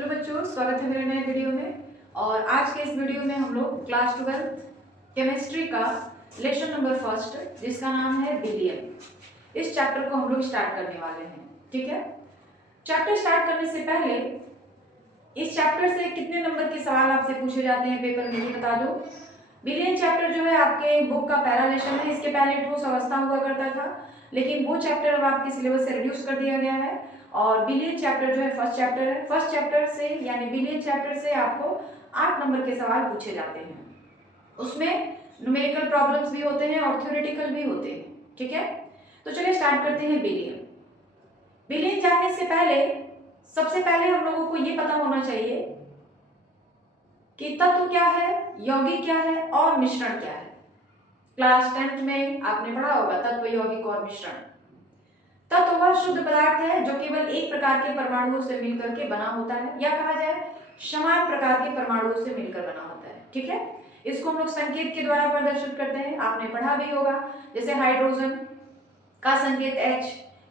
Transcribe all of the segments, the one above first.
Hello बच्चों, स्वागत है मेरे नए वीडियो में। और आज के इस वीडियो में हम लोग क्लास 12 केमिस्ट्री का लेसन नंबर फर्स्ट जिसका नाम है बिलियन, इस चैप्टर को हम लोग स्टार्ट करने वाले हैं। ठीक है, चैप्टर स्टार्ट करने से पहले इस चैप्टर से कितने नंबर के सवाल आपसे पूछे जाते हैं पेपर में ये बता दो। बिलियन चैप्टर जो है आपके बुक का पहला लेसन है। इसके पहले ठोस अवस्था हुआ करता था, लेकिन वो चैप्टर अब आपके सिलेबस से रिड्यूस कर दिया गया है और बिलियन चैप्टर जो है फर्स्ट चैप्टर है। फर्स्ट चैप्टर से यानी बिलियन चैप्टर से आपको 8 नंबर के सवाल पूछे जाते हैं। उसमें न्यूमेरिकल प्रॉब्लम्स भी होते हैं और थ्योरेटिकल भी होते हैं। ठीक है, तो चलिए स्टार्ट करते हैं बिलियन। बिलियन जानने से पहले सबसे पहले हम लोगों को ये पता होना चाहिए कि तत्व क्या है, यौगिक क्या है और मिश्रण क्या है। क्लास 10th में आपने पढ़ा होगा तत्व, यौगिक और मिश्रण। तत्व वह शुद्ध पदार्थ है जो केवल एक प्रकार के परमाणुओं से मिलकर के बना होता है, या कहा जाए समान प्रकार के परमाणुओं से मिलकर बना होता है। ठीक है, इसको हम लोग संकेत के द्वारा प्रदर्शित करते हैं, आपने पढ़ा भी होगा। जैसे हाइड्रोजन का संकेत H,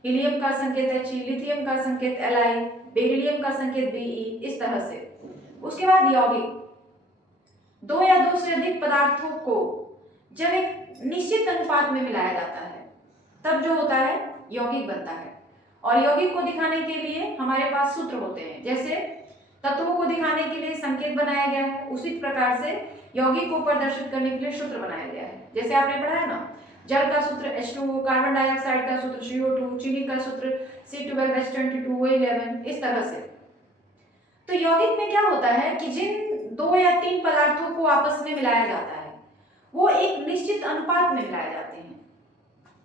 हीलियम का संकेत He, लिथियम का संकेत Li, बेरिलियम का संकेत Be, इस तरह से। उसके बाद यौगिक, दो या दो से अधिक पदार्थों को जब एक निश्चित अनुपात में मिलाया जाता है तब जो होता है यौगिक बनता है। और यौगिक को दिखाने के लिए हमारे पास सूत्र होते हैं। जैसे तत्वों को दिखाने के लिए संकेत बनाया गया है, उसी प्रकार से यौगिक को प्रदर्शित करने के लिए सूत्र बनाया गया है। जैसे आपने पढ़ा है ना, जल का सूत्र H2O, कार्बन डाइऑक्साइड का सूत्र CO2, चीनी का सूत्र C12H22, O11, इस तरह से। तो यौगिक में क्या होता है कि जिन 2 या 3 पदार्थों को आपस में मिलाया जाता है वो एक निश्चित अनुपात में मिलाए जाते हैं।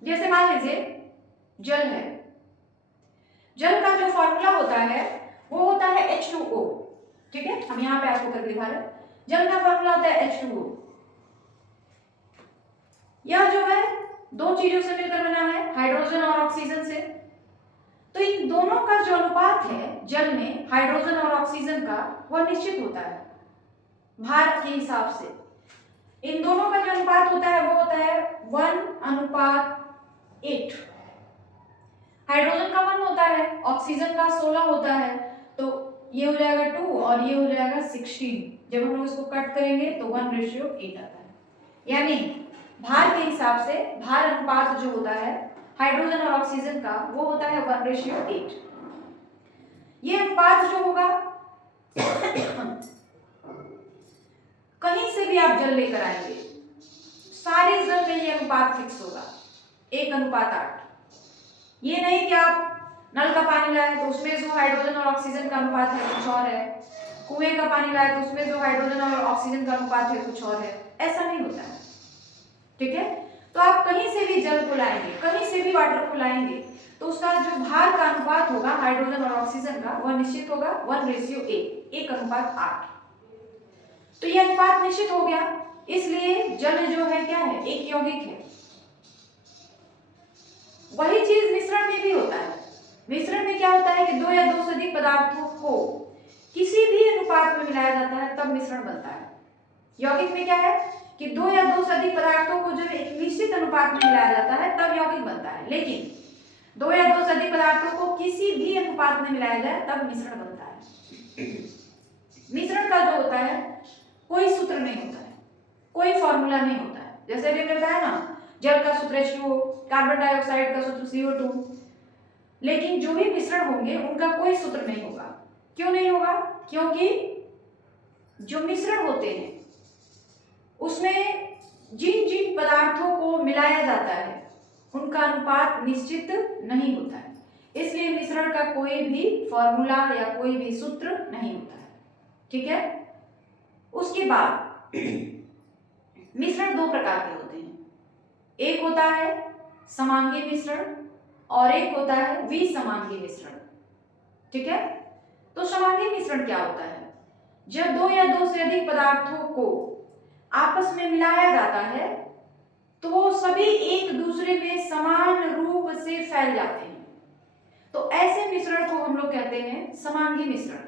जैसे मान लीजिए जल है, जल का जो फॉर्मूला होता है वो होता है H2O। ठीक है, हम यहाँ पे आपको करके दिखा रहे हैं। जल का फॉर्मूला होता है H2O। यह जो है दो चीजों से मिलकर बना है, हाइड्रोजन और ऑक्सीजन से। तो इन दोनों का जो अनुपात है जल में हाइड्रोजन और ऑक्सीजन का, वह निश्चित होता है भार के हिसाब से। इन दोनों का जो अनुपात होता है वो होता है 1:8। हाइड्रोजन का 1 होता है, ऑक्सीजन का 16 होता है, तो ये हो जाएगा 2 और ये हो जाएगा 16। जब हम लोग इसको कट करेंगे तो 1:8 आता है। यानी भार के हिसाब से भार अनुपात जो होता है हाइड्रोजन और ऑक्सीजन का वो होता है 1:8। ये अनुपात जो होगा कहीं से भी आप जल लेकर आएंगे, सारे जल में ये अनुपात फिक्स होगा 1:8। ये नहीं कि आप नल का पानी लाए तो उसमें जो हाइड्रोजन और ऑक्सीजन का अनुपात है कुछ और है, कुएं का पानी लाए तो उसमें जो हाइड्रोजन और ऑक्सीजन का अनुपात है कुछ और है, ऐसा नहीं होता है। ठीक है, तो आप कहीं से भी जल को लाएंगे, कहीं से भी वाटर को लाएंगे तो उसका जो भार का अनुपात होगा हाइड्रोजन और ऑक्सीजन का वह निश्चित होगा 1:8, 1:8। तो ये अनुपात निश्चित हो गया, इसलिए जल जो है क्या है, एक यौगिक है। वही चीज मिश्रण में भी होता है। मिश्रण में क्या होता है कि 2 या 2 से अधिक पदार्थों को किसी भी अनुपात में मिलाया जाता है तब मिश्रण बनता है। यौगिक में क्या है कि 2 या 2 से अधिक पदार्थों को जब एक निश्चित अनुपात में मिलाया जाता है तब यौगिक बनता है, लेकिन 2 या 2 से अधिक पदार्थों को किसी भी अनुपात में मिलाया जाए तब मिश्रण बनता है। मिश्रण का जो होता है कोई सूत्र नहीं होता है, कोई फॉर्मूला नहीं होता है। जैसे अभी मिलता है ना, जल का सूत्र H2O, कार्बन डाइऑक्साइड का सूत्र CO2, लेकिन जो भी मिश्रण होंगे उनका कोई सूत्र नहीं होगा। क्यों नहीं होगा? क्योंकि जो मिश्रण होते हैं उसमें जिन जिन पदार्थों को मिलाया जाता है उनका अनुपात निश्चित नहीं होता है, इसलिए मिश्रण का कोई भी फॉर्मूला या कोई भी सूत्र नहीं होता है। ठीक है, उसके बाद मिश्रण 2 प्रकार के होते हैं। एक होता है समांगी मिश्रण और एक होता है विसमांगी मिश्रण। ठीक है, तो समांगी मिश्रण क्या होता है? जब 2 या 2 से अधिक पदार्थों को आपस में मिलाया जाता है तो वो सभी एक दूसरे में समान रूप से फैल जाते हैं, तो ऐसे मिश्रण को हम लोग कहते हैं समांगी मिश्रण।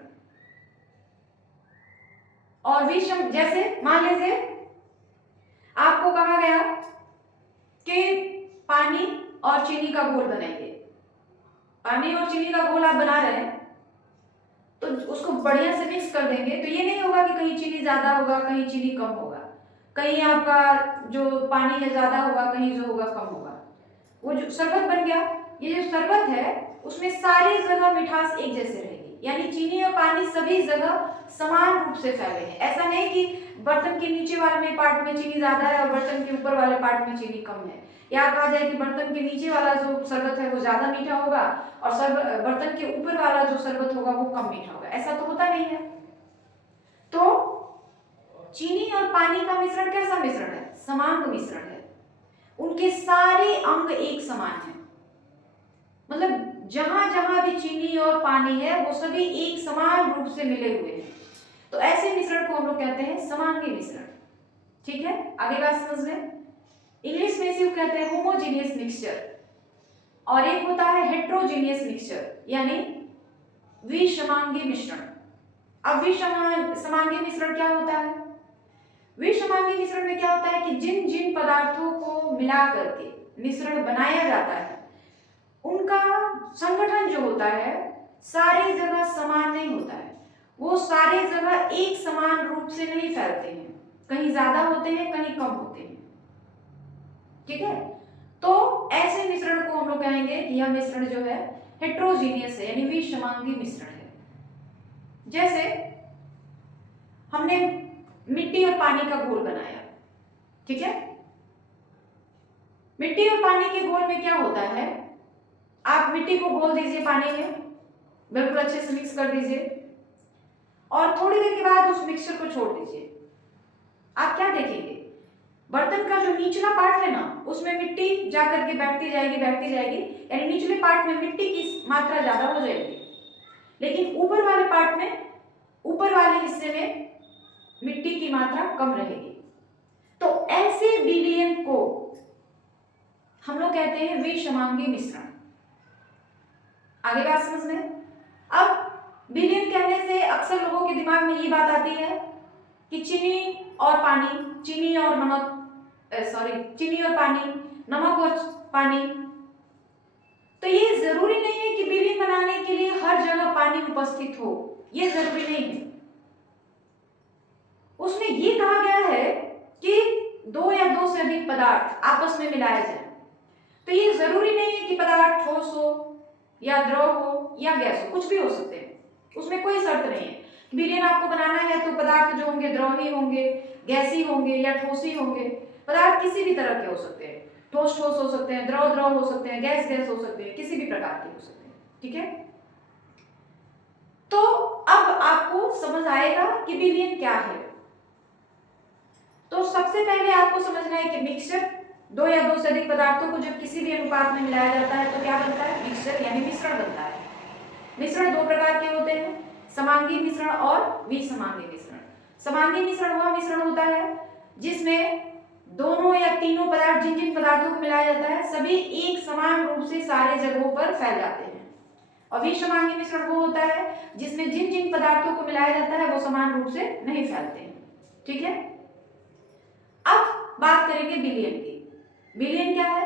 और विषम, जैसे मान लीजिए आपको कहा गया कि पानी और चीनी का घोल बनाइए। पानी और चीनी का घोल आप बना रहे हैं तो उसको बढ़िया से मिक्स कर देंगे तो ये नहीं होगा कि कहीं चीनी ज्यादा होगा, कहीं चीनी कम होगा, कहीं आपका जो पानी है ज्यादा होगा, कहीं जो होगा कम होगा। वो जो शरबत बन गया, ये जो शरबत है उसमें सारी जगह मिठास एक जैसे रहेगी, यानी चीनी और पानी सभी जगह समान रूप से फैले हैं। ऐसा नहीं कि बर्तन के नीचे वाले पार्ट में चीनी ज्यादा है और बर्तन के ऊपर वाले पार्ट में चीनी कम है, या कहा जाए कि बर्तन के नीचे वाला जो शरबत है वो ज्यादा मीठा होगा और बर्तन के ऊपर वाला जो शरबत होगा वो कम मीठा होगा, ऐसा तो होता नहीं है। तो चीनी और पानी का मिश्रण कैसा मिश्रण है? समांग मिश्रण है। उनके सारे अंग एक समान है, मतलब जहां जहां भी चीनी और पानी है वो सभी एक समान रूप से मिले हुए हैं। तो ऐसे मिश्रण को हम लोग कहते हैं समांगी मिश्रण। ठीक है, आगे बात समझ लें। इंग्लिश में इसे कहते हैं होमोजीनियस मिक्सचर, और एक होता है हेट्रोजीनियस मिक्सचर यानी विषमांगी मिश्रण। अब विषमांगी मिश्रण क्या होता है? विषमांगी मिश्रण में क्या होता है कि जिन जिन पदार्थों को मिला करके मिश्रण बनाया जाता है उनका संगठन जो होता है सारी जगह समान नहीं होता है, वो सारे जगह एक समान रूप से नहीं फैलते हैं, कहीं ज्यादा होते हैं कहीं कम होते हैं। ठीक है, तो ऐसे मिश्रण को हम लोग कहेंगे कि यह मिश्रण जो है हेट्रोजीनियस है यानी विषमांगी मिश्रण है। जैसे हमने मिट्टी और पानी का घोल बनाया, ठीक है, मिट्टी और पानी के घोल में क्या होता है, आप मिट्टी को घोल दीजिए पानी में, बिल्कुल अच्छे से मिक्स कर दीजिए और थोड़ी देर के बाद उस मिक्सचर को छोड़ दीजिए। आप क्या देखेंगे, बर्तन का जो निचला पार्ट है ना उसमें मिट्टी जाकर के बैठती जाएगी यानी निचले पार्ट में मिट्टी की मात्रा ज्यादा हो जाएगी, लेकिन ऊपर वाले पार्ट में, ऊपर वाले हिस्से में मिट्टी की मात्रा कम रहेगी। तो ऐसे विलयन को हम लोग कहते हैं विषमांगी मिश्रण। आगे बात समझ में। अब विलयन कहने से अक्सर लोगों के दिमाग में ये बात आती है कि चीनी और पानी, चीनी और पानी, नमक और पानी। तो ये जरूरी नहीं है कि विलयन बनाने के लिए हर जगह पानी उपस्थित हो, ये जरूरी नहीं है। उसमें ये कहा गया है कि दो या दो से अधिक पदार्थ आपस में मिलाए जाए। तो ये जरूरी नहीं है कि पदार्थ ठोस हो या द्रव हो या गैस हो, कुछ भी हो सकते हैं, उसमें कोई शर्त नहीं है। विलयन आपको बनाना है तो पदार्थ जो होंगे द्रव ही होंगे, गैसी होंगे या ठोस ही होंगे। पदार्थ किसी भी तरह के हो सकते हैं, ठोस ठोस हो सकते हैं, द्रव द्रव हो सकते हैं, गैस गैस हो सकते हैं, किसी भी प्रकार के हो सकते हैं। ठीक है, तो अब आपको समझ आएगा कि विलयन क्या है। तो सबसे पहले आपको समझना है कि मिक्सचर, दो या दो से अधिक पदार्थों को जब किसी भी अनुपात में मिलाया जाता है तो क्या बनता है, मिक्सचर यानी मिश्रण बनता है। मिश्रण दो प्रकार के होते हैं, समांगी मिश्रण और विषमांगी मिश्रण। समांगी मिश्रण वह मिश्रण होता है जिसमें दोनों या तीनों पदार्थ, जिन जिन पदार्थों को मिलाया जाता है सभी एक समान रूप से सारे जगहों पर फैल जाते हैं। और विषमांगी मिश्रण वो होता है जिसमें जिन जिन पदार्थों को मिलाया जाता है वो समान रूप से नहीं फैलते हैं। ठीक है, अब बात करेंगे विलयन की। विलयन क्या है,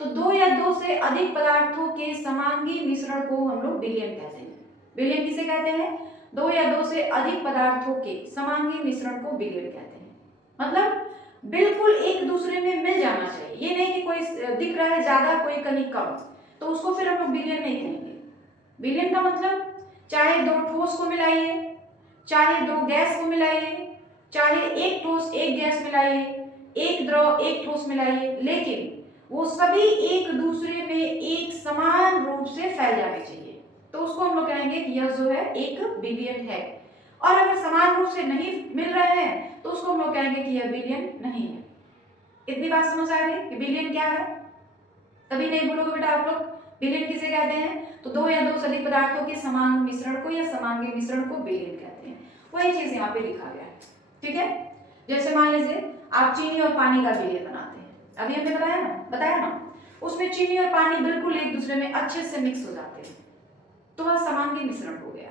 तो दो या दो से अधिक पदार्थों के समांगी मिश्रण को हम लोग विलयन कहते हैं। विलयन किसे कहते हैं, दो या दो से अधिक पदार्थों के समांगी मिश्रण को विलयन कहते हैं। मतलब बिल्कुल एक दूसरे में मिल जाना चाहिए, ये नहीं कि कोई दिख रहा है ज्यादा कोई कहीं कम, तो उसको फिर हम लोग विलयन नहीं कहेंगे। विलयन का मतलब चाहे दो ठोस को मिलाइए, चाहे दो गैस को मिलाइए, चाहे एक ठोस एक गैस मिलाइए, एक द्रव एक ठोस मिलाइए, लेकिन वो सभी एक दूसरे में एक समान रूप से फैल जाने चाहिए, तो उसको हम लोग कहेंगे कि यह जो है एक विलयन है। और अगर समान रूप से नहीं मिल रहे हैं तो उसको हम लोग कहेंगे कि यह विलयन नहीं है। इतनी बात समझ आ गई कि विलयन क्या है, तभी नहीं बोलोगे बेटा आप लोग विलयन किसे कहते हैं, तो दो या दो से अधिक पदार्थों के समान मिश्रण को या समांगी मिश्रण को विलयन कहते हैं। वही चीज यहाँ पे लिखा गया है। ठीक है, जैसे मान लीजिए आप चीनी और पानी का विलयन बनाते हैं, अभी हमने बताया ना, उसमें चीनी और पानी बिल्कुल एक दूसरे में अच्छे से मिक्स हो जाते हैं, तो वह समांगी मिश्रण हो गया।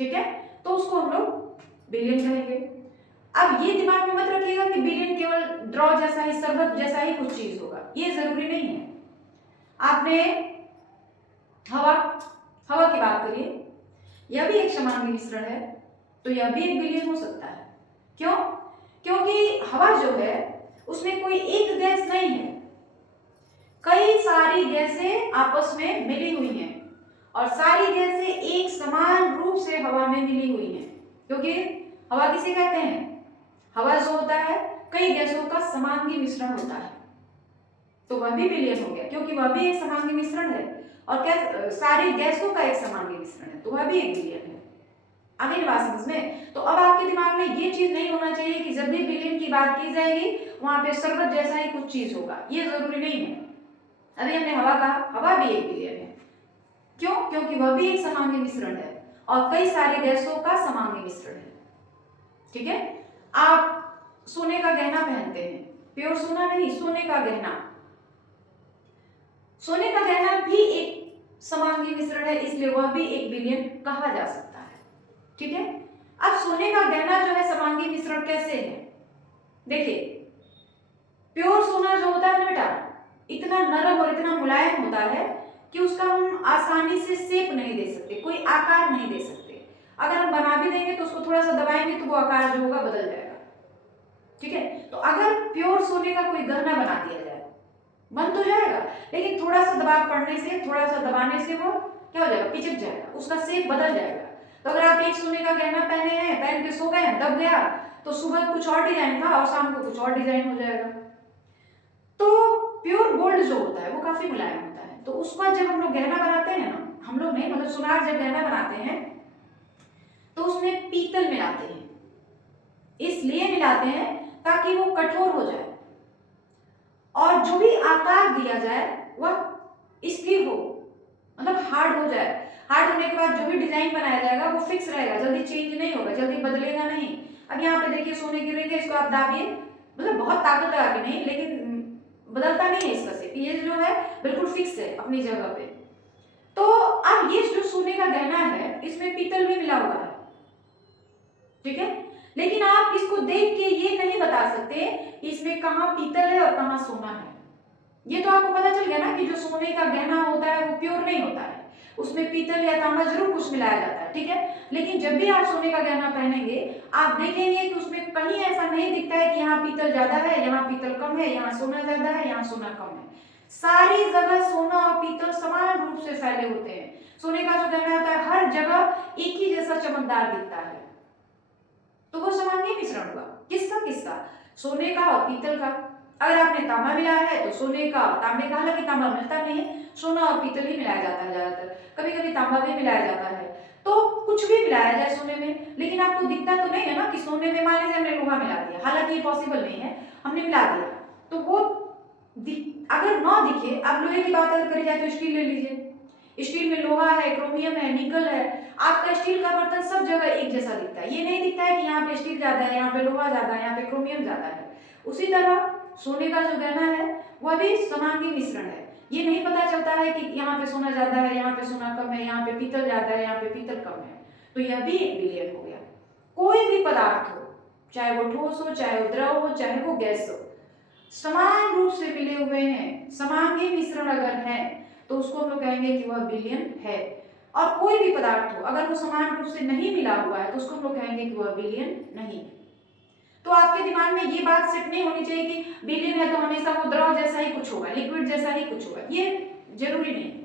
ठीक है, तो उसको हम लोग विलयन कहेंगे। अब ये दिमाग में मत रखिएगा कि विलयन केवल द्रव जैसा ही, शरबत जैसा ही कुछ चीज होगा, ये जरूरी नहीं है। आपने हवा की बात करिए, यह भी एक समांगी मिश्रण है, तो यह भी एक विलयन हो सकता है। क्यों? क्योंकि हवा जो है उसमें कोई एक गैस नहीं है, कई सारी गैसें आपस में मिली हुई हैं और सारी गैसें एक समान रूप से हवा में मिली हुई हैं। क्योंकि हवा किसे कहते हैं? हवा जो होता है कई गैसों का समांगी मिश्रण होता है, तो वह भी विलयन हो गया क्योंकि वह भी एक समांगी मिश्रण है और क्या सारी गैसों का एक समांगी मिश्रण है, तो वह भी एक विलयन है। आगे बात समझ में? तो अब आपके दिमाग में ये चीज नहीं होना चाहिए कि जब भी विलयन की बात की जाएगी वहां पे शरबत जैसा ही कुछ चीज होगा, ये जरूरी नहीं है। अभी हमने हवा कहा, हवा भी एक विलयन है। क्यों? क्योंकि वह भी एक समांगी मिश्रण है और कई सारी गैसों का समांगी मिश्रण है। ठीक है? आप सोने का गहना पहनते हैं, प्योर सोना नहीं, सोने का गहना। सोने का गहना भी एक समांगी मिश्रण है, इसलिए वह भी एक विलयन कहा जा सकता है। ठीक है? अब सोने का गहना जो है समांगी मिश्रण कैसे है? देखिए, प्योर सोना जो होता है ना बेटा, इतना नरम और इतना मुलायम होता है कि उसका हम आसानी से शेप नहीं दे सकते, कोई आकार नहीं दे सकते। अगर हम बना भी देंगे तो उसको थोड़ा सा दबाएंगे तो वो आकार जो होगा बदल जाएगा। ठीक है? तो अगर प्योर सोने का कोई गहना बना दिया जाए, बन तो जाएगा, लेकिन थोड़ा सा दबाव पड़ने से, थोड़ा सा दबाने से वो क्या हो जाएगा? पिचक जाएगा, उसका शेप बदल जाएगा। तो अगर आप एक सोने का गहना पहने हैं, पहन के सो गए, दब गया, तो सुबह कुछ और डिजाइन था और शाम को कुछ और डिजाइन हो जाएगा। तो प्योर गोल्ड जो होता है वो काफी मुलायम होता है, तो उसका जब हम लोग गहना बनाते हैं ना, हम लोग नहीं मतलब सुनार जब गहना बनाते हैं तो उसमें पीतल मिलाते हैं। इसलिए मिलाते हैं ताकि वो कठोर हो जाए और जो भी आकार दिया जाए वह स्थिर हो, मतलब हार्ड हो जाए। हार्ड होने के बाद जो भी डिजाइन बनाया जाएगा वो फिक्स रहेगा, जल्दी चेंज नहीं होगा, जल्दी बदलेगा नहीं। अब यहाँ पे देखिए सोने की रिंग है, इसको आप दाबिए, मतलब बहुत ताकत लगा के नहीं, लेकिन बदलता नहीं है इसका शेप, ये जो है बिल्कुल फिक्स है अपनी जगह पे। तो अब ये जो सोने का गहना है इसमें पीतल भी मिला हुआ है। ठीक है? लेकिन आप इसको देख के ये नहीं बता सकते कि इसमें कहाँ पीतल है और कहाँ सोना है। ये तो आपको पता चल गया ना कि जो सोने का गहना होता है वो प्योर नहीं होता है, उसमें पीतल या तांबा जरूर कुछ मिलाया जाता है। ठीक है? लेकिन जब भी आप सोने का गहना पहनेंगे आप देखेंगे कि उसमें कहीं ऐसा नहीं दिखता है कि यहाँ पीतल ज्यादा है, यहाँ पीतल कम है, यहाँ सोना ज्यादा है, यहाँ सोना कम है। सारी जगह सोना और पीतल समान रूप से फैले होते हैं। सोने का जो गहना होता है हर जगह एक ही जैसा चमकदार दिखता है, तो वो समांगी मिश्रण हुआ। किसका किसका? सोने का और पीतल का। अगर आपने तांबा मिलाया है तो सोने का तांबे का, हालांकि तांबा मिलता नहीं है, सोना और पीतल ही मिलाया जाता है ज्यादातर, कभी कभी तांबा भी मिलाया जाता है। तो कुछ भी मिलाया जाए सोने में, लेकिन आपको दिखता तो नहीं है ना कि सोने में मान लीजिए हमने लोहा मिला दिया, हालांकि ये पॉसिबल नहीं है, हमने मिला दिया तो वो अगर ना दिखे, आप लोहे की बात अगर करी जाए तो स्टील ले लीजिए, स्टील में लोहा है, क्रोमियम है, निकल है, आपका स्टील का बर्तन सब जगह एक जैसा दिखता है, ये नहीं दिखता है कि यहाँ पे स्टील ज्यादा है, यहाँ पे लोहा ज्यादा है, यहाँ पे क्रोमियम ज्यादा है। उसी तरह सोने का जो गहना है वह भी समांगी मिश्रण है, ये नहीं पता चलता है कि यहाँ पे सोना ज्यादा है, यहाँ पे सोना कम है, यहाँ पे पीतल ज्यादा है, यहाँ पे पीतल कम है, तो यह भी एक विलयन हो गया। कोई भी पदार्थ हो, चाहे वो ठोस हो, चाहे वो द्रव हो, चाहे वो गैस हो, समान रूप से मिले हुए हैं, समांगी मिश्रण अगर है तो उसको हम लोग कहेंगे कि वह विलयन है। और कोई भी पदार्थ हो अगर वो समान रूप से नहीं मिला हुआ है तो उसको हम लोग कहेंगे कि वह विलयन नहीं है। तो आपके दिमाग में ये बात सेट नहीं होनी चाहिए कि विलयन है तो हमेशा वो द्रव जैसा ही कुछ होगा, लिक्विड जैसा ही कुछ होगा, ये जरूरी नहीं है।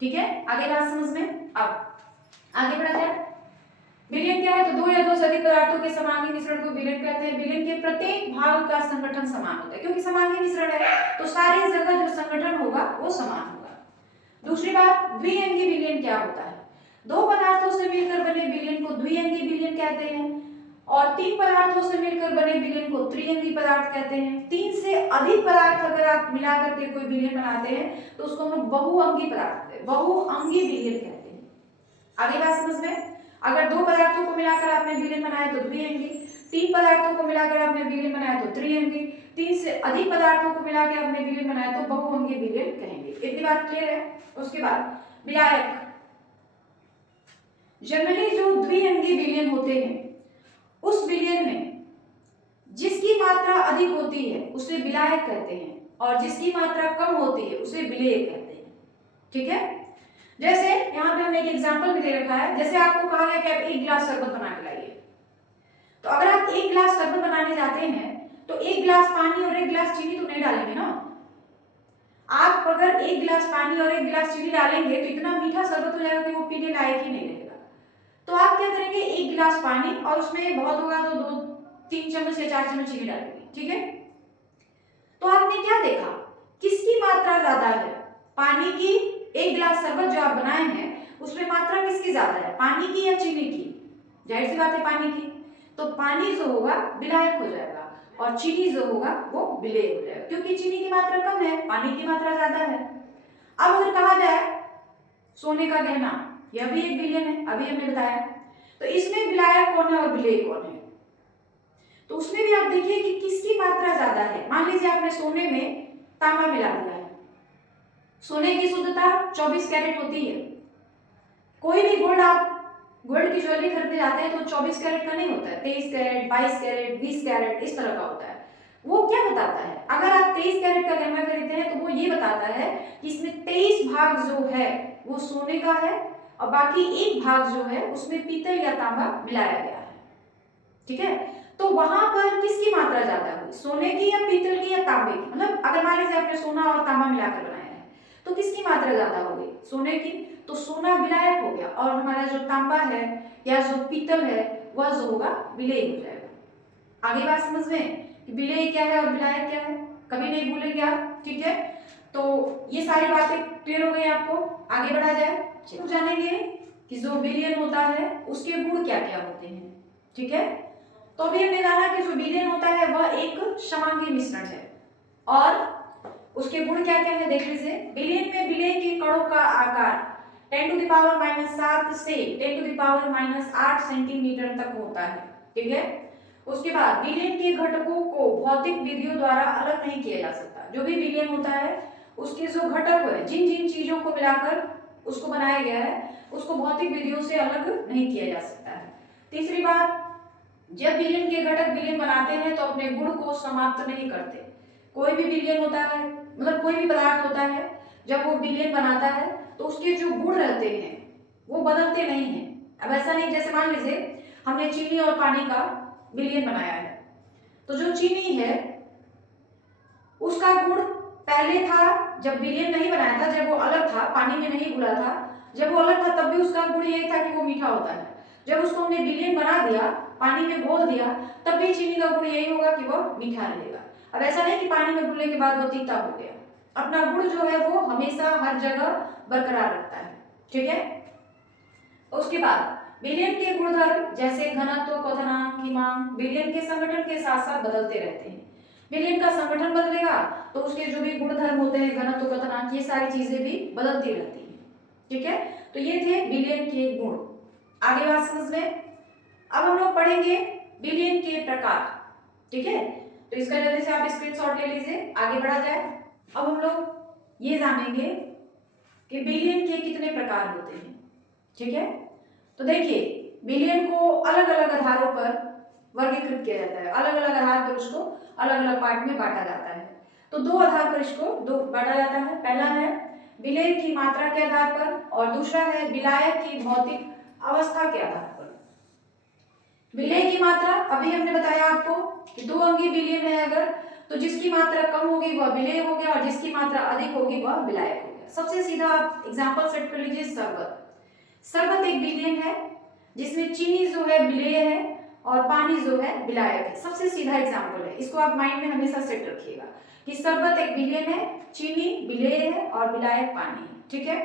ठीक है? आगे बात समझ में? अब आगे बढ़ा जाए। विलयन क्या है? तो दो या दो से अधिक पदार्थों के समांगी मिश्रण को विलयन कहते हैं। विलयन के प्रत्येक भाग का संगठन समान होता है, क्योंकि समांगी मिश्रण है तो सारी जगह जो संगठन होगा वो समान होगा। दूसरी बात, द्विअंगी विलयन क्या होता है? दो पदार्थों से मिलकर बने विलयन को द्विअंगी विलयन कहते हैं और तीन पदार्थों से मिलकर बने विलयन को त्रिअंगी पदार्थ कहते हैं। तीन से अधिक पदार्थ अगर आप मिला करके कोई विलयन बनाते हैं तो उसको हम लोग बहुअंगी पदार्थ, बहुअंगी विलयन कहते हैं। आगे बात समझ में? अगर दो पदार्थों को मिलाकर आपने विलयन बनाया तो द्विअंगी, तीन पदार्थों को मिलाकर आपने विलयन बनाया तो त्रिअंगी, तीन से अधिक पदार्थों को मिलाकर आपने विलयन बनाया तो बहुअंगी विलयन कहेंगे। इतनी बात क्लियर है? उसके बाद विलायक। जनरली जो द्विअंगी विलयन होते हैं उस विलयन में जिसकी मात्रा अधिक होती है उसे विलायक कहते हैं और जिसकी मात्रा कम होती है उसे विलेय कहते हैं। ठीक है? जैसे यहाँ पे हमने एक एग्जांपल भी दे रखा है, जैसे आपको कहा गया कि आप 1 गिलास शरबत बना के लाइए। तो अगर आप 1 गिलास शरबत बनाने जाते हैं तो 1 गिलास पानी और 1 गिलास चीनी तो नहीं डालेंगे ना। आप अगर 1 गिलास पानी और 1 गिलास चीनी डालेंगे तो इतना मीठा शरबत हो जाएगा कि वो पीने लायक ही नहीं रहेगा। तो आप क्या करेंगे, 1 गिलास पानी और उसमें बहुत होगा तो 2-3 चम्मच या 4 चम्मच चीनी डालेंगे, ठीक है। तो आपने क्या देखा, किसकी मात्रा ज्यादा है, पानी की। 1 गिलास शरबत जो आप बनाए हैं उसमें मात्रा किसकी ज्यादा है, पानी की या चीनी की? जाहिर सी बात है पानी की। तो पानी जो होगा विलायक हो जाएगा और चीनी जो होगा वो विलेय हो जाएगा, क्योंकि चीनी की मात्रा कम है, पानी की मात्रा ज्यादा है। अब अगर कहा जाए सोने का गहना, यह भी एक विलयन है, अभी हमने बताया। तो इसमें विलायक कौन है और विलेय कौन है? तो उसमें भी आप देखिए कि किसकी मात्रा ज्यादा है। मान लीजिए आपने सोने में तांबा मिला दिया है, सोने की शुद्धता 24 कैरेट होती है। कोई भी गोल्ड, आप गोल्ड की ज्वेलरी खरीदने जाते हैं तो 24 कैरेट का नहीं होता है, 23 कैरेट, 22 कैरेट, 20 कैरेट इस तरह का होता है। वो क्या बताता है, अगर आप 23 कैरेट का गहना खरीदते हैं तो वो ये बताता है कि इसमें 23 भाग जो है वो सोने का है और बाकी 1 भाग जो है उसमें पीतल या तांबा मिलाया गया है, ठीक है। तो वहां पर किसकी मात्रा ज्यादा हुई, सोने की या पीतल की या तांबे की? मतलब अगर मान लीजिए आपने सोना और तांबा मिलाकर बनाया है तो किसकी मात्रा ज्यादा हो गई, सोने की। तो सोना विलायक हो गया और हमारा जो तांबा है या जो पीतल है वह जो होगा विलेय हो जाएगा। आगे बात समझ में कि विलेय क्या है और विलायक क्या है, कभी नहीं भूलेंगे आप, ठीक है। तो ये सारी बातें क्लियर हो गई आपको। आगे बढ़ा जाए, तो जानेंगे कि जो विलयन होता है उसके गुण क्या क्या होते हैं, ठीक है। तो अभी हमने जाना कि जो विलयन होता है वह एक समांगी मिश्रण है और उसके गुण क्या क्या है देख लीजिए। विलयन में विलेय के कणों का आकार 10⁻⁷ से 10⁻⁸ सेंटीमीटर तक होता है, ठीक है। उसके बाद विलयन के घटकों को भौतिक विधियों द्वारा अलग नहीं किया जा सकता। जो भी विलयन होता है उसके जो घटक है, जिन जिन चीजों को मिलाकर उसको बनाया गया है उसको भौतिक विधियों से अलग नहीं किया जा सकता है। तीसरी बात, जब विलयन के घटक विलयन बनाते हैं तो अपने गुण को समाप्त नहीं करते। कोई भी विलयन होता है, मतलब कोई भी पदार्थ होता है, जब वो विलयन बनाता है तो उसके जो गुण रहते हैं वो बदलते नहीं हैं। अब ऐसा नहीं, जैसे मान लीजिए हमने चीनी और पानी का विलयन बनाया है तो जो चीनी है उसका गुण पहले था जब विलयन नहीं बनाया था, जब वो अलग था, पानी में नहीं घुला था, जब वो अलग था तब भी उसका गुण यही था कि वो मीठा होता है। जब उसको हमने विलयन बना दिया, पानी में घोल दिया, तब भी चीनी का गुण यही होगा कि वह मीठा रहेगा। अब ऐसा नहीं कि पानी में घुलने के बाद वो तीता हो गया, अपना गुण जो है वो हमेशा हर जगह बरकरार रखता है, ठीक है। उसके बाद विलयन के गुणधर्म जैसे घनत्व, क्वथनांक, हिमांक विलयन के संगठन के साथ साथ बदलते रहते हैं। विलयन का संगठन बदलेगा तो उसके जो भी गुणधर्म होते हैं, घनत्व, क्वथनांक, ये सारी चीजें भी बदलती रहती हैं, ठीक है। तो ये थे विलयन के गुण। आगे बात समझ में। अब हम लोग पढ़ेंगे विलयन के प्रकार, ठीक है। तो इसका जल्दी से आप स्क्रीनशॉट ले लीजिए, आगे बढ़ा जाए। अब हम लोग ये जानेंगे कि विलयन के कितने प्रकार होते हैं, ठीक है। तो देखिए विलयन को अलग अलग आधारों पर वर्गीकृत किया जाता है, अलग अलग आधार पर उसको अलग अलग पार्ट में बांटा जाता है। तो 2 आधार पर इसको बांटा जाता है। पहला है विलय की मात्रा के आधार पर और दूसरा है विलायक की भौतिक अवस्था के आधार पर। विलय की मात्रा अभी हमने बताया आपको कि 2 अंगी विलयन है अगर, तो जिसकी मात्रा कम होगी वह विलय हो गया और जिसकी मात्रा अधिक होगी वह विलायक हो गया। सबसे सीधा आप एग्जांपल सेट कर लीजिए, शरबत। शरबत एक विलयन है जिसमें चीनी जो है विलेय है और पानी जो है विलायक है। सबसे सीधा एग्जांपल है, इसको आप माइंड में हमेशा सेट रखिएगा कि शरबत एक विलयन है, चीनी विलेय है और विलायक पानी है, ठीक है।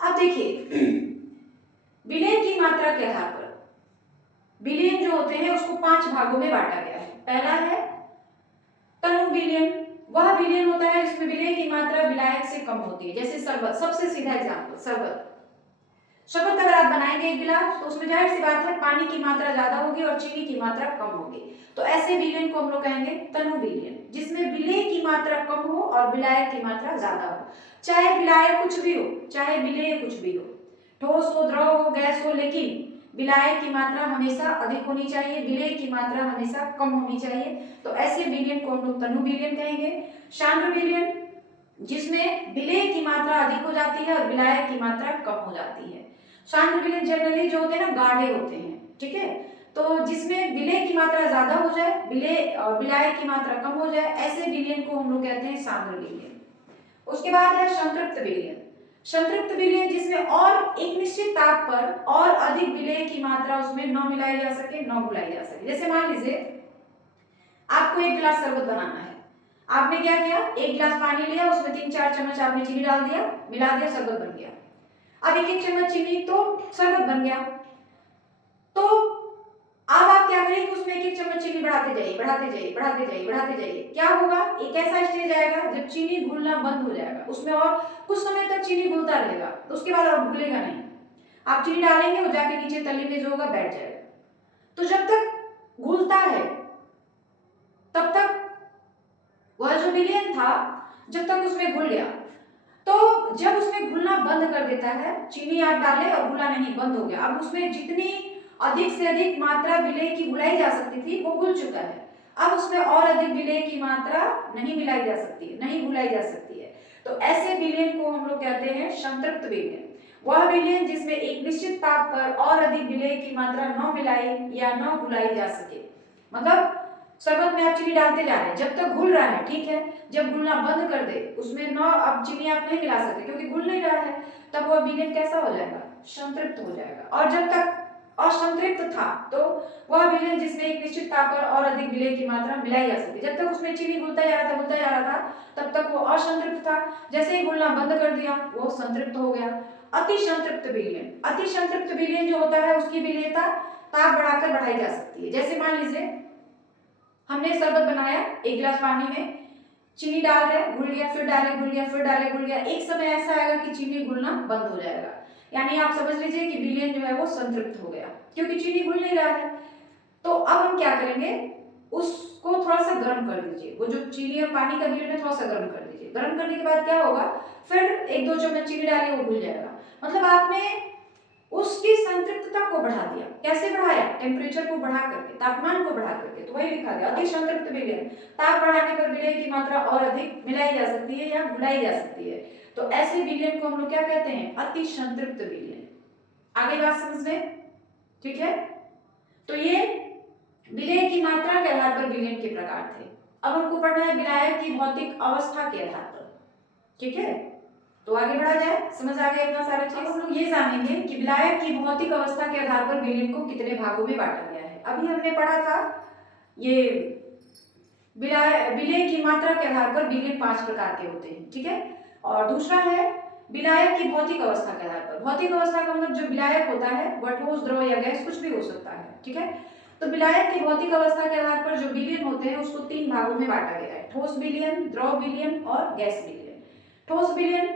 अब देखिए विलेय की मात्रा के आधार पर विलयन जो होते हैं उसको 5 भागों में बांटा गया है। पहला है तनु विलयन, वह विलयन होता है जिसमें विलेय की मात्रा विलायक से कम होती है, जैसे शरबत। सबसे सीधा एग्जांपल शरबत। शरबत अगर आप बनाएंगे 1 गिलास तो उसमें जाहिर सी बात है पानी की मात्रा ज्यादा होगी और चीनी की मात्रा कम होगी। तो ऐसे विलयन को हम लोग कहेंगे तनु विलयन, जिसमें विलेय की मात्रा कम हो और विलायक की मात्रा ज्यादा हो। चाहे विलायक कुछ भी हो, चाहे विलेय कुछ भी हो, ठोस हो, द्रव हो, गैस हो, लेकिन विलायक की मात्रा हमेशा अधिक होनी चाहिए, विलेय की मात्रा हमेशा कम होनी चाहिए। तो ऐसे विलयन को हम लोग तनु विलयन कहेंगे। सांद्र विलयन, जिसमें विलेय की मात्रा अधिक हो जाती है और विलायक की मात्रा कम हो जाती है। शांत विलेय जनरली जो होते हैं ना गाढ़े होते हैं, ठीक है। तो जिसमें विलेय की मात्रा ज्यादा हो जाए, विलायक की मात्रा कम हो जाए, ऐसे विलयन को हम लोग कहते हैं सांद्र विलयन। उसके बाद है संतृप्त विलयन। संतृप्त विलयन जिसमें और एक निश्चित ताप पर और अधिक विलेय की मात्रा उसमें न मिलाई जा सके, न घुलाई जा सके। जैसे मान लीजिए आपको एक गिलास शरबत बनाना है, आपने क्या किया, एक गिलास पानी लिया, उसमें 3-4 चम्मच आपने चीनी डाल दिया, मिला दिया, शरबत बन गया। अब एक चम्मच चीनी तो शरबत बन गया। तो अब आप क्या करेंगे, उसमें एक चम्मच चीनी बढ़ाते जाइए, बढ़ाते जाइए, बढ़ाते जाइए, बढ़ाते जाइए। क्या होगा, एक ऐसा स्टेज आएगा जब चीनी घुलना बंद हो जाएगा, उसमें और कुछ समय तक चीनी घुलता रहेगा, तो उसके बाद अब घुलेगा नहीं। आप चीनी डालेंगे, वो जाके नीचे तली में जो होगा बैठ जाएगा। तो जब तक घुलता है तब तक वह जो विलयन था, जब तक उसमें घुल गया, तो जब उसमें घुलना बंद कर देता है, चीनी आप डाले और घुला नहीं, बंद हो गया। अब उसमें जितनी अधिक से अधिक मात्रा विलेय की घुलाई जा सकती थी वो घुल चुका है। अब उसमें और अधिक विलेय की मात्रा नहीं मिलाई जा सकती है, नहीं घुलाई जा सकती है। तो ऐसे विलयन को हम लोग कहते हैं संतृप्त विलयन। वह विलयन जिसमें एक निश्चित ताप पर और अधिक विलेय की मात्रा न मिलाई या न घुलाई जा सके। मतलब शरबत में आप चीनी डालते जा रहे हैं, जब तक घुल रहा है ठीक है, जब घुलना बंद कर दे, उसमें न अब चीनी आप नहीं मिला सकते क्योंकि घुल नहीं रहा है, तब वह विलयन कैसा हो जाएगा, संतृप्त हो जाएगा। और जब तक असंतृप्त था तो वह विलयन जिसमें एक निश्चित ताप पर और अधिक विलेय की मात्रा मिलाई जा सकती, जब तक उसमें चीनी घुलता जा रहा था, घुलता जा रहा था, तब तक वो असंतृप्त था। जैसे ही घुलना बंद कर दिया वो संतृप्त हो गया। अति संतृप्त विलयन, अति संतृप्त विलयन जो होता है उसकी विलेयता ताप बढ़ाकर बढ़ाई जा सकती है। जैसे मान लीजिए हमने शरबत बनाया, एक गिलास पानी में चीनी डाल रहे, घुल गया, फिर डाले, घुल गया, फिर डाले, घुल गया। एक समय ऐसा आएगा कि चीनी घुलना बंद हो जाएगा, यानी आप समझ लीजिए कि विलयन जो है वो संतृप्त हो गया क्योंकि चीनी घुल नहीं रहा है। तो अब हम क्या करेंगे, उसको थोड़ा सा गर्म कर दीजिए, वो जो चीनी और पानी का विलयन है थोड़ा सा गर्म कर दीजिए। गर्म करने के बाद क्या होगा, फिर 1-2 चम्मच चीनी डालिए, वो घुल जाएगा। मतलब आपने उसकी संतृप्तता को बढ़ा दिया। कैसे बढ़ाया, टेम्परेचर को बढ़ा करके, तापमान को बढ़ा करके। तो वही लिखा गया अति संतृप्त विलयन, ताप बढ़ाने पर विलय की मात्रा और अधिक मिलाई जा सकती है या घुलाई जा सकती है। तो ऐसे विलयन को हम लोग क्या कहते हैं, अति संतृप्त विलयन। आगे बात समझ में, ठीक है। तो ये विलय की मात्रा के आधार पर विलयन के प्रकार थे। अब हमको पढ़ना है विलायक की भौतिक अवस्था के आधार पर, ठीक है। तो आगे बढ़ा जाए, समझ आ गया इतना सारा चीज। हम लोग ये जानेंगे कि विलायक की भौतिक अवस्था के आधार पर विलयन को कितने भागों में बांटा गया है। अभी हमने पढ़ा था ये विलय की मात्रा के आधार पर विलयन 5 प्रकार के होते हैं, ठीक है। और दूसरा है विलायक की भौतिक अवस्था के आधार पर। भौतिक अवस्था का मतलब जो विलायक होता है वह ठोस, द्रव या गैस कुछ भी हो सकता है, ठीक है। तो विलायक की भौतिक अवस्था के आधार पर जो विलयन होते हैं उसको 3 भागों में बांटा गया है, ठोस विलयन, द्रव विलयन और गैस विलयन। ठोस विलयन,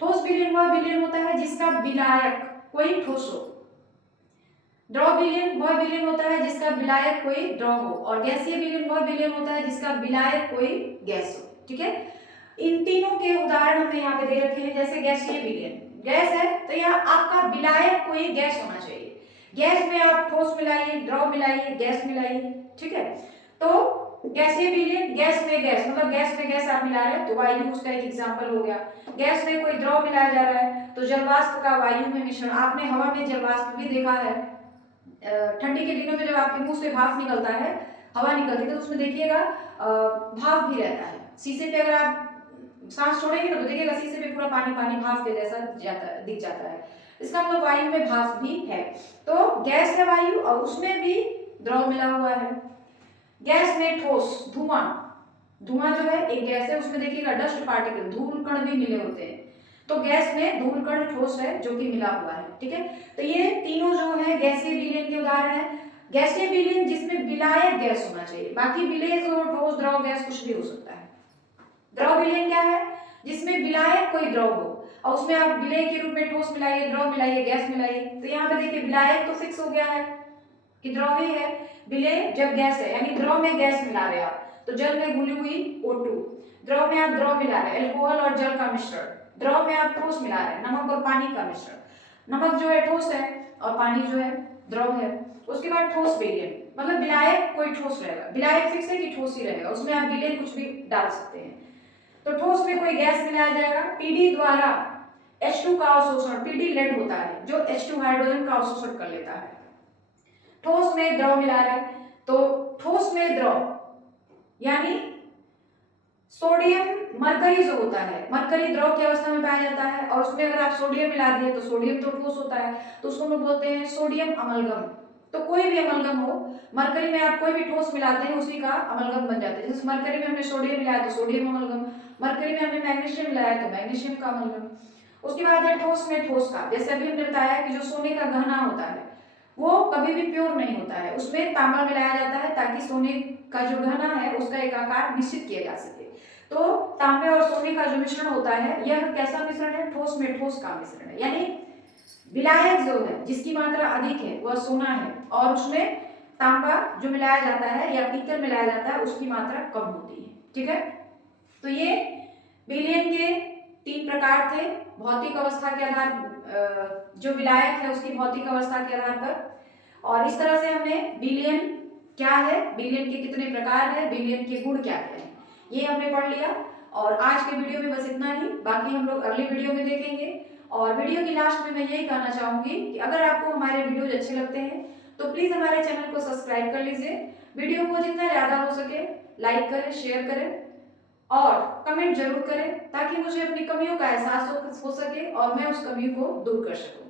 ठोस विलयन वह विलयन होता है जिसका विलायक कोई ठोस हो। द्रव विलयन वह विलयन होता है जिसका विलायक कोई द्रव हो। और गैसीय विलयन वह विलयन होता है जिसका विलायक कोई गैस हो, ठीक है। इन तीनों के उदाहरण हमने यहाँ पे दे रखे हैं। जैसे गैसीय विलयन, गैस है तो यहाँ आपका विलायक कोई गैस होना चाहिए। गैस में आप ठोस मिलाइए, द्रव मिलाइए, गैस मिलाइए, ठीक है। तो गैसीय विलयन, गैस में गैस, मतलब गैस में गैस आप मिला रहे हैं तो वायु उसका एक एग्जांपल हो गया। गैस में कोई द्रव मिलाया जा रहा है तो जलवाष्प का वायु में मिश्रण। आपने हवा में जलवाष्प भी देखा है, ठंडी के दिनों में जब आपके मुंह से भाप निकलता है, हवा निकलती है, तो उसमें देखिएगा भाप भी रहता है। शीशे पे अगर आप सांस छोड़ेंगे ना तो देखिएगा शीशे पे पूरा पानी पानी भाप के जैसा दिख जाता है। इसका मतलब वायु में भाप भी है। तो गैस है वायु और उसमें भी द्रव मिला हुआ है। गैस में ठोस, धुआं, धुआं जो है एक गैस है, उसमें देखिएगा डस्ट पार्टिकल, धूल कण भी मिले होते हैं। तो गैस में धूल कण ठोस है जो कि मिला हुआ है, ठीक है। तो ये तीनों जो है गैसीय विलयन के उदाहरण है। गैसीय विलयन जिसमें विलायक गैस होना चाहिए, बाकी विलेय जो ठोस, द्रव, गैस कुछ भी हो सकता है। द्रव विलयन क्या है, जिसमें विलायक कोई द्रव हो और उसमें आप विलेय के रूप में ठोस मिलाइए, द्रव मिलाइए, गैस मिलाइए। तो यहाँ पे देखिए विलायक तो फिक्स हो गया है कि द्रव ही है। विलेय जब गैस है, यानी द्रव में गैस मिला रहे आप, तो जल में घुली हुई O2, द्रव में आप द्रव मिला रहे हैं, अल्कोहल और जल का मिश्रण। द्रव में आप ठोस मिला रहे हैं, नमक और पानी का मिश्रण। नमक जो है ठोस है और पानी जो है द्रव है। उसके बाद ठोस विलयन, मतलब विलायक कोई ठोस रहेगा, विलायक फिक्स है कि ठोस ही रहेगा, उसमें आप विलयन कुछ भी डाल सकते हैं। तो ठोस में कोई गैस मिलाया जाएगा, पीडी द्वारा H2 का अवशोषण, पीडी लेड होता है जो H2 हाइड्रोजन का अवशोषण कर लेता है। ठोस में द्रव मिला रहे हैं, तो ठोस में द्रव यानी सोडियम मरकरी जो होता है, मरकरी द्रव की अवस्था में पाया जाता है और उसमें अगर आप सोडियम मिला दिए तो सोडियम तो ठोस होता है, तो उसको हम लोग बोलते हैं सोडियम अमलगम। तो कोई भी अमलगम हो, मरकरी में आप कोई भी ठोस मिलाते हैं उसी का अमलगम बन जाता है। जैसे मरकरी में हमने सोडियम मिलाया तो सोडियम अमलगम, मरकरी में हमने मैग्नीशियम मिलाया तो मैग्नीशियम का अमलगम। उसके बाद है ठोस में ठोस का, जैसे अभी हमने बताया कि जो सोने का गहना होता है वो कभी भी प्योर नहीं होता है, उसमें तांबा मिलाया जाता है ताकि सोने का जो गहना है उसका एक आकार निश्चित किया जा सके। तो तांबे और सोने का जो मिश्रण होता है यह कैसा मिश्रण है, ठोस में ठोस का मिश्रण है। यानी विलायक जो है जिसकी मात्रा अधिक है वह सोना है और उसमें तांबा जो मिलाया जाता है या पीतल मिलाया जाता है उसकी मात्रा कम होती है। ठीक है, तो ये विलयन के 3 प्रकार थे, भौतिक अवस्था के आधार जो विलायक है उसकी भौतिक अवस्था के आधार पर। और इस तरह से हमने विलयन क्या है, विलयन के कितने प्रकार है, विलयन के गुण क्या क्या है, ये हमने पढ़ लिया। और आज के वीडियो में बस इतना ही, बाकी हम लोग अगले वीडियो में देखेंगे। और वीडियो की लास्ट में मैं यही कहना चाहूंगी कि अगर आपको हमारे वीडियोज अच्छे लगते हैं तो प्लीज हमारे चैनल को सब्सक्राइब कर लीजिए, वीडियो को जितना ज्यादा हो सके लाइक करें, शेयर करें और कमेंट जरूर करें ताकि मुझे अपनी कमियों का एहसास हो सके और मैं उस कमियों को दूर कर सकूं।